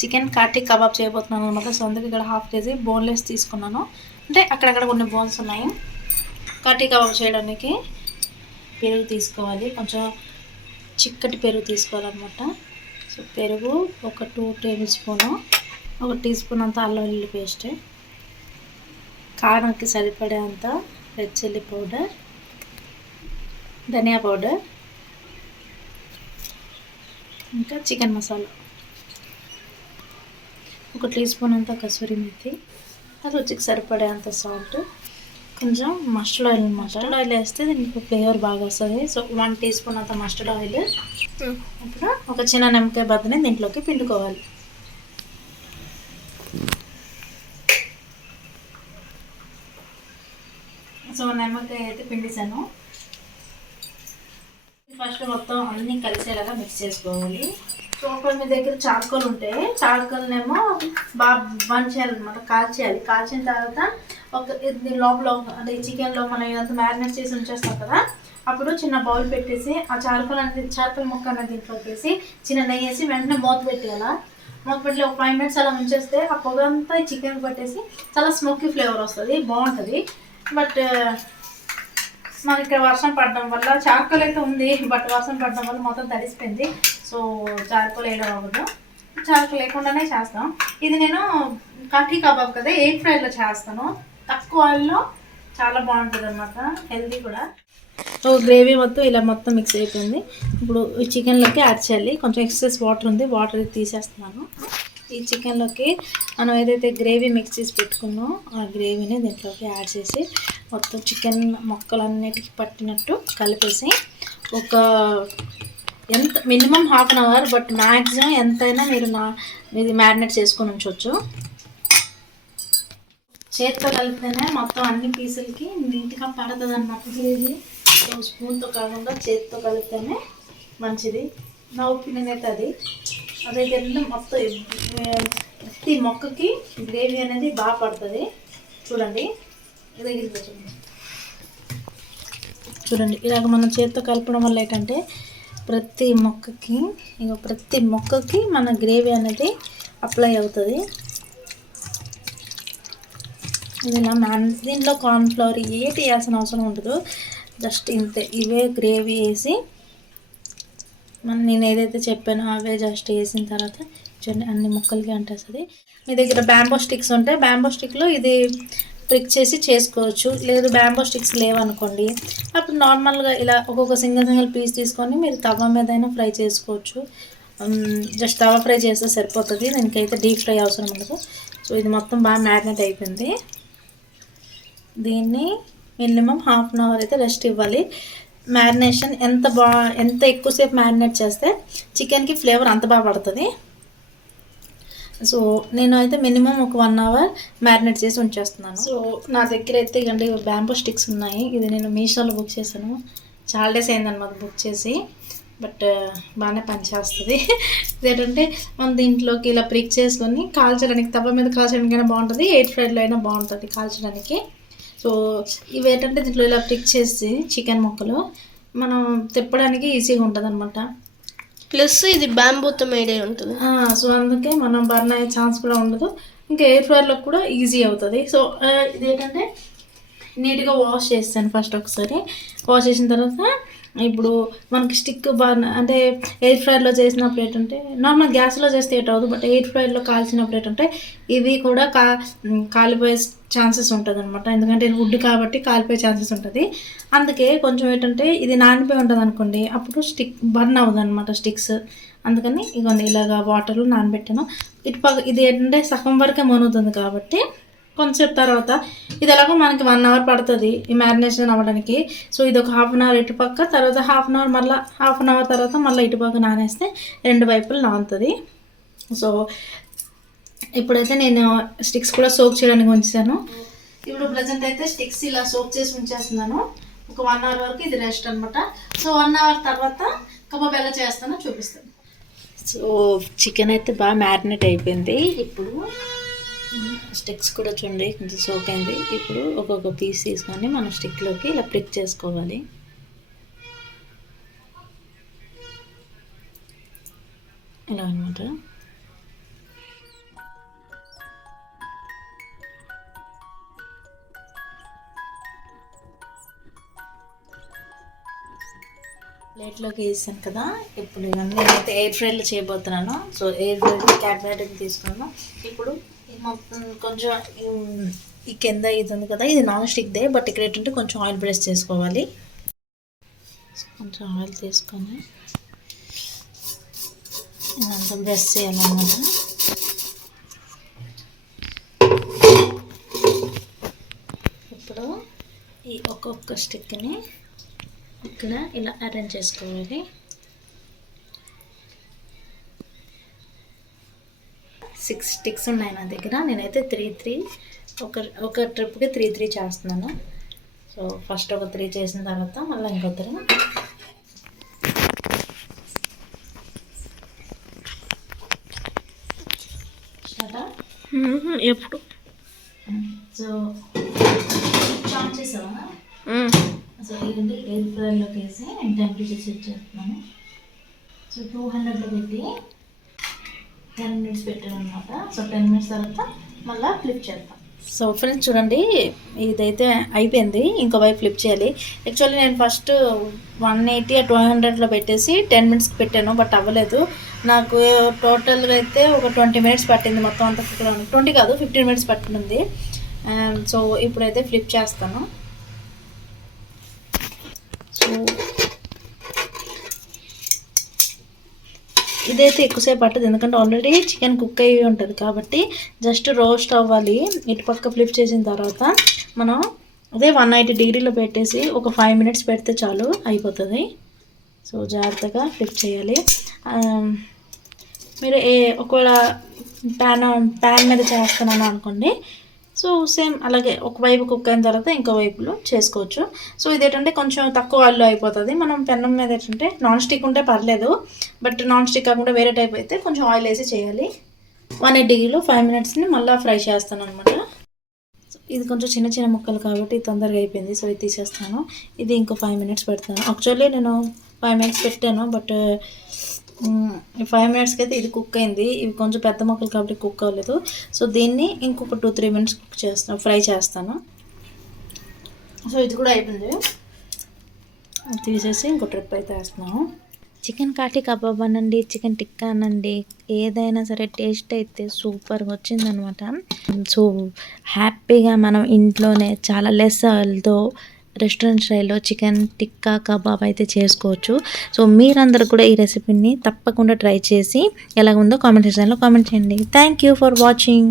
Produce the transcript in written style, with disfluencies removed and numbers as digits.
Chicken కాటి kebab చేయబోతున్నాను అనమాట. So అందుకే ఇక్కడ హాఫ్ కేజీ బోన్లెస్ తీసుకున్నాను. అంటే అక్కడక్కడ కొన్ని బోన్స్ ఉన్నాయి. కాటి కబాబ్ చేయడానికి పెరుగు తీసుకోవాలి, కొంచెం చిక్కటి పెరుగు తీసుకోవాలన్నమాట. సో పెరుగు ఒక 2 టేబుల్ స్పూను, 1 టీ స్పూన్ అంత అల్లం వెల్లుల్లి పేస్ట్, కారంకి సరిపడే అంత రెడ్ చిల్లీ పౌడర్, ధనియా పౌడర్, ఇంకా చికెన్ మసాలా, 1 టీ స్పూన్ అంత కసూరి మెథి, రుచికి సరిపడే అంత సాల్ట్, కొంచెం మస్టర్డ్ ఆయిల్ అనమాట. మస్టర్డ్ ఆయిల్ వేస్తే దీనికి ఫ్లేవర్ బాగా వస్తుంది. సో 1 టీ స్పూన్ అంత మస్టర్డ్ ఆయిల్. ఇప్పుడు ఒక చిన్న నిమ్మకాయ బద్దని దీంట్లోకి పిండుకోవాలి. సో నిమ్మకాయ అయితే పిండిసాను. ఫస్ట్ మొత్తం అన్నీ కలిసేలాగా మిక్స్ చేసుకోవాలి. సో ఒకవేళ మీ దగ్గర చార్కోల్ ఉంటే చార్కోల్నేమో బాగా బంద్ చేయాలన్నమాట, కాల్చేయాలి. కాల్చిన తర్వాత దీని లోపల అంటే ఈ చికెన్లో మనం ఇదంతా మ్యారినేట్ చేసి ఉంచేస్తాం కదా, అప్పుడు చిన్న బౌల్ పెట్టేసి ఆ చార్కోల్ ముక్క అనేది దీంట్లోకి వేసి చిన్న నెయ్యి వేసి వెంటనే మూత పెట్టేయాల. మూత పెట్టి ఒక 5 మినిట్స్ అలా ఉంచేస్తే ఆ పొగ అంతా ఈ చికెన్ పట్టేసి చాలా స్మోకీ ఫ్లేవర్ వస్తుంది, బాగుంటుంది. బట్ మనకి ఇక్కడ వర్షం పడడం వల్ల చార్కోల్ అయితే ఉంది, బట్ వర్షం పడడం వల్ల మొత్తం తడిసిపోయింది. సో చార్కోల్ వేయడం అవ్వదు, చార్కోల్ లేకుండానే చేస్తాం. ఇది నేను కాఠీ కబాబ్ కదా, ఎయిర్ ఫ్రైలో చేస్తాను. తక్కువ ఆయిల్లో చాలా బాగుంటుంది అనమాట, హెల్దీ కూడా. సో గ్రేవీ మొత్తం ఇలా మొత్తం మిక్స్ అయిపోయింది. ఇప్పుడు ఈ చికెన్లోకి యాడ్ చేయాలి. కొంచెం ఎక్సెస్ వాటర్ ఉంది, వాటర్ తీసేస్తున్నాను. ఈ చికెన్లోకి మనం ఏదైతే గ్రేవీ మిక్స్ చేసి పెట్టుకున్నామో ఆ గ్రేవీని దీంట్లోకి యాడ్ చేసి మొత్తం చికెన్ ముక్కలన్నిటికీ పట్టినట్టు కలిపేసి ఒక minimum ½ an hour, but maximum ఎంతైనా మీరు మ్యారినేట్ చేసుకొని ఉంచవచ్చు. చేతితో కలిపితేనే మొత్తం అన్ని పీసులకి నీట్గా పడుతుంది అన్నమాట గ్రేవీ. సో స్పూన్తో కాకుండా చేతితో కలిపితేనే మంచిది. నా ఒపీనియన్ అయితే అదైతే మొత్తం ప్రతి మొక్కకి గ్రేవీ అనేది బాగా పడుతుంది. చూడండి చూడండి ఇలాగ మనం చేతితో కలపడం వల్ల ఏంటంటే ప్రతి మొక్కకి మన గ్రేవీ అనేది అప్లై అవుతుంది. ఇలా దీంట్లో కార్న్ఫ్లవర్ ఏటి వేయాల్సిన అవసరం ఉండదు, జస్ట్ ఇంతే. ఇవే గ్రేవీ వేసి నేను ఏదైతే చెప్పానో అవే జస్ట్ వేసిన తర్వాత చూడండి అన్ని ముక్కలకి అంటేస్తుంది. మీ దగ్గర బ్యాంబో స్టిక్స్ ఉంటే బ్యాంబో స్టిక్లో ఇది ప్రిక్ చేసి చేసుకోవచ్చు. లేదు బ్యాంబో స్టిక్స్ లేవనుకోండి, అప్పుడు నార్మల్గా ఇలా ఒక్కొక్క సింగిల్ పీస్ తీసుకొని మీరు తవ మీద అయినా ఫ్రై చేసుకోవచ్చు. జస్ట్ తవ ఫ్రై చేస్తే సరిపోతుంది, దీనికైతే డీప్ ఫ్రై అవసరం ఉండదు. సో ఇది మొత్తం బాగా మ్యారినేట్ అయిపోయింది. దీన్ని మినిమం ½ అన్ అవర్ అయితే రెస్ట్ ఇవ్వాలి. మ్యారినేషన్ ఎంత ఎక్కువసేపు మ్యారినేట్ చేస్తే చికెన్కి ఫ్లేవర్ అంత బాగా పడుతుంది. సో నేను అయితే మినిమం ఒక 1 అవర్ మ్యారినేట్ చేసి ఉంచేస్తున్నాను. సో నా దగ్గర అయితే ఇవ్వండి బ్యాంబో స్టిక్స్ ఉన్నాయి. ఇది నేను మీషోలో బుక్ చేశాను, చాలా డేస్ అయిందన్నమాట బుక్ చేసి, బట్ బాగానే పనిచేస్తుంది. ఇదేంటంటే మనం దీంట్లోకి ఇలా ప్రిక్ చేసుకొని కాల్చడానికి, తవ్వ మీద కాల్చడానికైనా బాగుంటుంది, ఎయిర్ ఫ్రైలో అయినా బాగుంటుంది కాల్చడానికి. సో ఇవి ఏంటంటే దీంట్లో ఇలా ప్రిక్ చేసి చికెన్ ముక్కలు మనం తిప్పడానికి ఈజీగా ఉంటుంది అనమాట. ప్లస్ ఇది బ్యాంబూతో మేడ్ అయి ఉంటుంది. సో అందుకే మనం బర్న్ అయ్యే ఛాన్స్ కూడా ఉండదు, ఇంకా ఎయిర్ ఫ్రైలో కూడా ఈజీ అవుతుంది. సో ఇది ఏంటంటే నీట్గా వాష్ చేస్తాను ఫస్ట్ ఒకసారి. వాష్ చేసిన తర్వాత ఇప్పుడు మనకి స్టిక్ బర్న్ అంటే ఎయిర్ ఫ్రైలో చేసినప్పుడు ఏంటంటే నార్మల్ గ్యాస్లో చేస్తే ఏట్ అవ్వదు, బట్ ఎయిర్ ఫ్రైలో కాల్చినప్పుడు ఏంటంటే ఇవి కూడా కాలిపోయే ఛాన్సెస్ ఉంటుంది అనమాట. ఎందుకంటే ఇది వుడ్ కాబట్టి కాలిపోయే ఛాన్సెస్ ఉంటుంది. అందుకే కొంచెం ఏంటంటే ఇది నానిపోయి ఉంటుంది అనుకోండి, అప్పుడు స్టిక్ బర్న్ అవ్వదు అనమాట స్టిక్స్. అందుకని ఇగోండి ఇలాగా వాటర్లో నానబెట్టాను. ఇది ఏంటంటే సగం వరకే మునుగుతుంది కాబట్టి కొంచెంసేపు తర్వాత ఇది ఎలాగో మనకి 1 అవర్ పడుతుంది ఈ మ్యారినేషన్ అవ్వడానికి. సో ఇది ఒక ½ అన్ అవర్ ఇటుపక్క, తర్వాత ½ అన్ అవర్ మళ్ళీ ½ అన్ అవర్ తర్వాత మళ్ళీ ఇటుపక్క నానేస్తే 2 వైపులు నానుతుంది. సో ఇప్పుడైతే నేను స్టిక్స్ కూడా సోక్ చేయడానికి ఉంచాను. ఇప్పుడు ప్రజెంట్ అయితే స్టిక్స్ ఇలా సోక్ చేసి ఉంచేస్తున్నాను. ఒక 1 అవర్ వరకు ఇది రెస్ట్ అనమాట. సో 1 అవర్ తర్వాత కబాబ్ ఎలా చేస్తానో చూపిస్తాను. సో చికెన్ అయితే బాగా మ్యారినేట్ అయిపోయింది. ఇప్పుడు స్టిక్స్ కూడా చూడండి కొంచెం సోక్ అయింది. ఇప్పుడు ఒక్కొక్క పీస్ తీసుకొని మనం స్టిక్లోకి ఇలా ప్రిక్ చేసుకోవాలి. ఇలా అనమాట. ప్లేట్లోకి వేసాను కదా, ఇప్పుడు ఇవన్నీ నేనైతే ఎయిర్ ఫ్రైలో చేయబోతున్నాను. సో ఎయిర్ ఫ్రైకి క్యాబినెట్ తీసుకున్నాను. ఇప్పుడు మొత్తం కొంచెం ఈ కింద ఇది ఉంది కదా, ఇది నాన్ స్టిక్దే, బట్ ఇక్కడ ఏంటంటే కొంచెం ఆయిల్ బ్రష్ చేసుకోవాలి. కొంచెం ఆయిల్ తీసుకొని ఇదంతా బ్రష్ చేయాలన్నమాట. ఇప్పుడు ఈ ఒక్కొక్క స్టిక్ని ఇక్కడ ఇలా అరేంజ్ చేసుకోవాలి. 6 స్టిక్స్ ఉన్నాయి నా దగ్గర. నేనైతే 3 ఒక ట్రిప్కి 3 చేస్తున్నాను. సో ఫస్ట్ ఒక 3 చేసిన తర్వాత మళ్ళీ ఇంకో 3. ఎప్పుడు సో చాప్ చేసావా? సో ఇదండి ఎయిర్ ఫ్రైలోకి వేసి నేను టెంపరేచర్ సెట్ చేస్తున్నాను. సో 200లో పెట్టి 10 మినిట్స్ పెట్టాను అనమాట. సో 10 మినిట్స్ తర్వాత మళ్ళీ ఫ్లిప్ చేద్దాం. సో ఫ్రెండ్స్ చూడండి, ఇదైతే అయిపోయింది. ఇంకో వైపు ఫ్లిప్ చేయాలి. యాక్చువల్లీ నేను ఫస్ట్ 180 200లో పెట్టేసి 10 మినిట్స్కి పెట్టాను, బట్ అవ్వలేదు. నాకు టోటల్గా అయితే ఒక 20 మినిట్స్ పట్టింది మొత్తం అంతా. 20 కాదు 15 మినిట్స్ పట్టింది. సో ఇప్పుడైతే ఫ్లిప్ చేస్తాను. సో ఇదైతే ఎక్కువసేపు పట్టదు, ఎందుకంటే ఆల్రెడీ చికెన్ కుక్ అయ్యి ఉంటుంది కాబట్టి జస్ట్ రోస్ట్ అవ్వాలి. ఇటుపక్క ఫ్లిప్ చేసిన తర్వాత మనం అదే 180 డిగ్రీలో పెట్టేసి ఒక 5 మినిట్స్ పెడితే చాలు, అయిపోతుంది. సో జాగ్రత్తగా ఫ్లిప్ చేయాలి. మీరు ఒకవేళ ప్యాన్ మీద చేస్తున్నాను అనుకోండి, సో సేమ్ అలాగే ఒకవైపు కుక్ అయిన తర్వాత ఇంకో వైపులో చేసుకోవచ్చు. సో ఇదేంటంటే కొంచెం తక్కువ ఆయిల్లో అయిపోతుంది. మనం పెన్నం మీద ఏంటంటే నాన్ స్టిక్ ఉంటే పర్లేదు, బట్ నాన్ స్టిక్ కాకుండా వేరే టైప్ అయితే కొంచెం ఆయిల్ వేసి చేయాలి. 180 డిగ్రీలో 5 మినిట్స్ని మళ్ళీ ఫ్రై చేస్తాను అనమాట. ఇది కొంచెం చిన్న చిన్న ముక్కలు కాబట్టి తొందరగా అయిపోయింది. సో ఇది తీసేస్తాను. ఇది ఇంకో 5 మినిట్స్ పెడతాను. యాక్చువల్లీ నేను 5 మినిట్స్ పెట్టాను, బట్ 5 మినిట్స్కి అయితే ఇది కుక్ అయింది. ఇవి కొంచెం పెద్ద ముక్కలు కాబట్టి కుక్ అవ్వలేదు. సో దీన్ని ఇంకొక 2-3 మినిట్స్ కుక్ చేస్తాను, ఫ్రై చేస్తాను. సో ఇది కూడా అయిపోయింది. తీసేసి ఇంకో ట్రిప్ అయితే వేస్తున్నాను. చికెన్ కాటి కబాబ్ అనండి, చికెన్ టిక్కా అనండి, ఏదైనా సరే టేస్ట్ అయితే సూపర్గా వచ్చిందనమాట. సో హ్యాపీగా మనం ఇంట్లోనే చాలా లెస్ ఆయిల్తో రెస్టారెంట్ స్టైల్లో చికెన్ టిక్కా కబాబ్ అయితే చేసుకోవచ్చు. సో మీరందరూ కూడా ఈ రెసిపీని తప్పకుండా ట్రై చేసి ఎలా ఉందో కామెంట్ సెక్షన్లో కామెంట్ చేయండి. Thank you for watching.